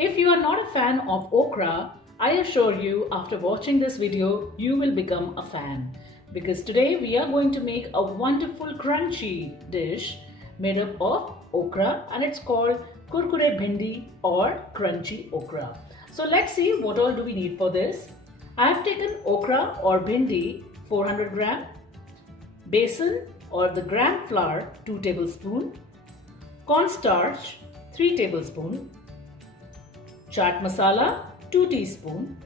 If you are not a fan of okra, I assure you after watching this video, you will become a fan. Because today we are going to make a wonderful crunchy dish made up of okra and it's called Kurkuri Bhindi or crunchy okra. So let's see what all do we need for this. I have taken okra or bhindi 400 gram, besan or the gram flour 2 tablespoon, cornstarch 3 tablespoon, chaat masala 2 teaspoon,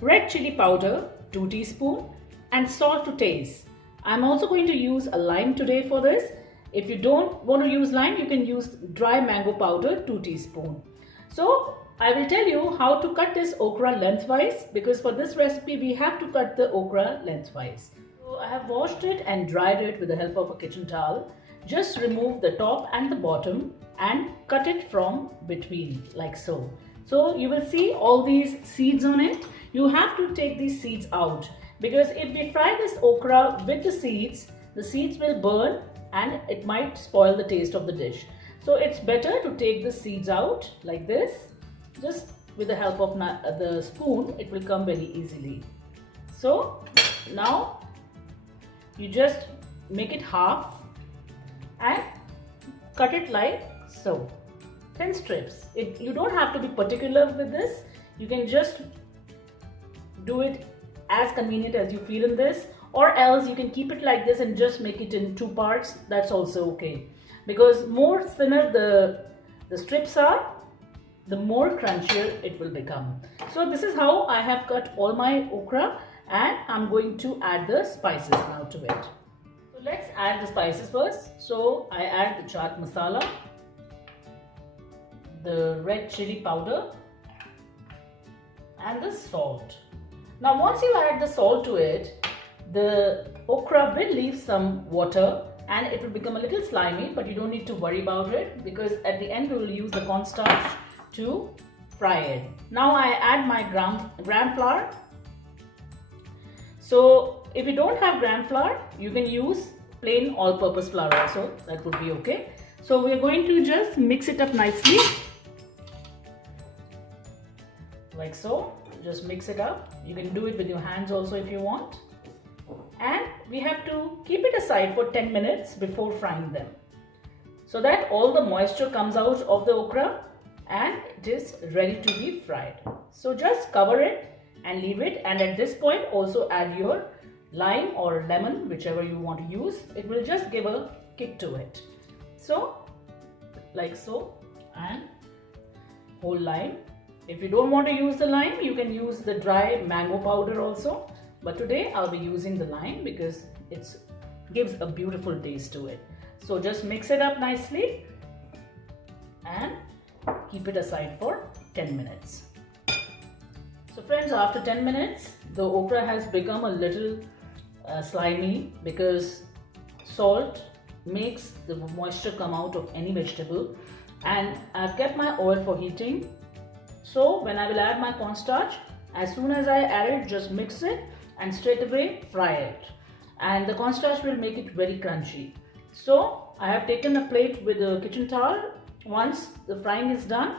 red chili powder 2 teaspoon and salt to taste. I'm also going to use a lime today for this. If you don't want to use lime, you can use dry mango powder 2 teaspoon. So I will tell you how to cut this okra lengthwise because for this recipe we have to cut the okra lengthwise. So I have washed it and dried it with the help of a kitchen towel. Just remove the top and the bottom and cut it from between like so. So you will see all these seeds on it. You have to take these seeds out because if we fry this okra with the seeds will burn and it might spoil the taste of the dish. So it's better to take the seeds out like this. Just with the help of the spoon, it will come very easily. So now you just make it half and cut it like so, thin strips. You don't have to be particular with this. You can just do it as convenient as you feel in this, or else you can keep it like this and just make it in 2 parts. That's also okay, because more thinner the strips are, the more crunchier it will become. So this is how I have cut all my okra and I'm going to add the spices now to it. So let's add the spices first. So I add the chaat masala, the red chili powder and the salt. Now once you add the salt to it, the okra will leave some water and it will become a little slimy, but you don't need to worry about it because at the end we will use the cornstarch to fry it. Now I add my gram flour. So if you don't have gram flour, you can use plain all-purpose flour also, that would be okay. So we are going to just mix it up nicely like so. Just mix it up. You can do it with your hands also if you want. And we have to keep it aside for 10 minutes before frying them so that all the moisture comes out of the okra and it is ready to be fried. So just cover it and leave it, and at this point also add your lime or lemon, whichever you want to use. It will just give a kick to it. So like so, and whole lime. If you don't want to use the lime, you can use the dry mango powder also, but today I'll be using the lime because it gives a beautiful taste to it. So just mix it up nicely and keep it aside for 10 minutes. So friends, after 10 minutes, the okra has become a little slimy because salt makes the moisture come out of any vegetable, and I've kept my oil for heating. So when I will add my cornstarch, as soon as I add it, just mix it and straight away fry it, and the cornstarch will make it very crunchy. So I have taken a plate with a kitchen towel. Once the frying is done,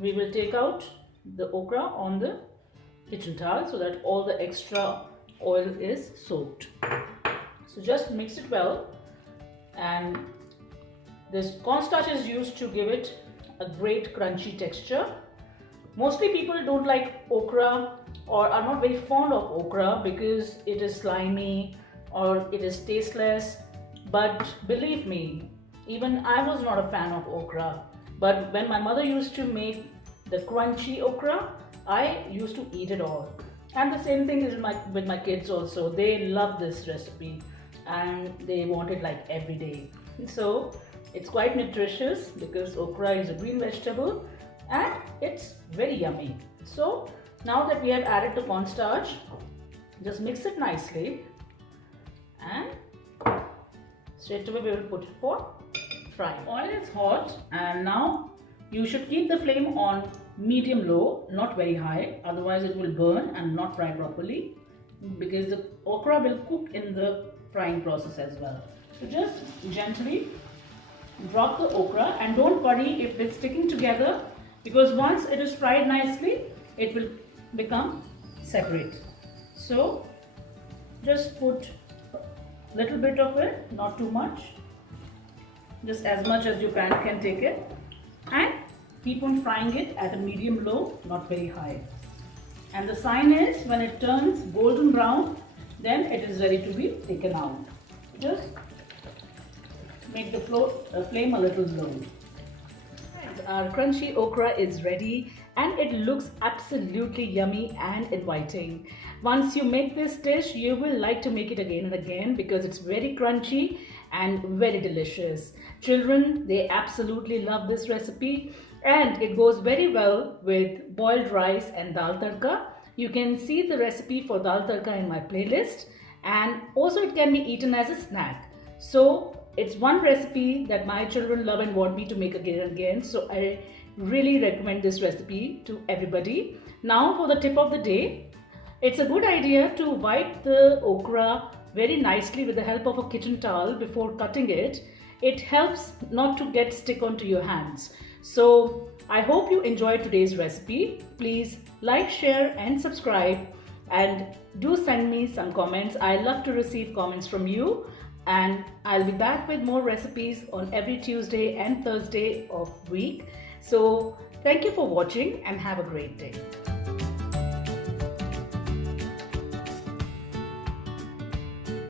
we will take out the okra on the kitchen towel so that all the extra oil is soaked. So just mix it well, and this cornstarch is used to give it a great crunchy texture. Mostly people don't like okra or are not very fond of okra because it is slimy or it is tasteless. But believe me, even I was not a fan of okra. But when my mother used to make the crunchy okra, I used to eat it all. And the same thing is with my kids also. They love this recipe and they want it like every day. So it's quite nutritious because okra is a green vegetable and it's very yummy. So now that we have added the cornstarch, just mix it nicely and straight away we will put it for frying. Oil is hot and now you should keep the flame on medium low, not very high, otherwise it will burn and not fry properly because the okra will cook in the frying process as well. So just gently drop the okra and don't worry if it's sticking together. because once it is fried nicely, it will become separate. So just put a little bit of it, not too much, just as much as your pan can take it, and keep on frying it at a medium low, not very high. And the sign is when it turns golden brown, then it is ready to be taken out. Just make the flame a little low. Our crunchy okra is ready and it looks absolutely yummy and inviting. Once you make this dish, you will like to make it again and again because it's very crunchy and very delicious. Children, they absolutely love this recipe, and it goes very well with boiled rice and dal tadka. You can see the recipe for dal tadka in my playlist, and also it can be eaten as a snack. So it's one recipe that my children love and want me to make again and again. So I really recommend this recipe to everybody. Now for the tip of the day. It's a good idea to wipe the okra very nicely with the help of a kitchen towel before cutting it. It helps not to get stick onto your hands. So I hope you enjoyed today's recipe. Please like, share and subscribe, and do send me some comments. I love to receive comments from you, and I'll be back with more recipes on every Tuesday and Thursday of week. So thank you for watching and have a great day.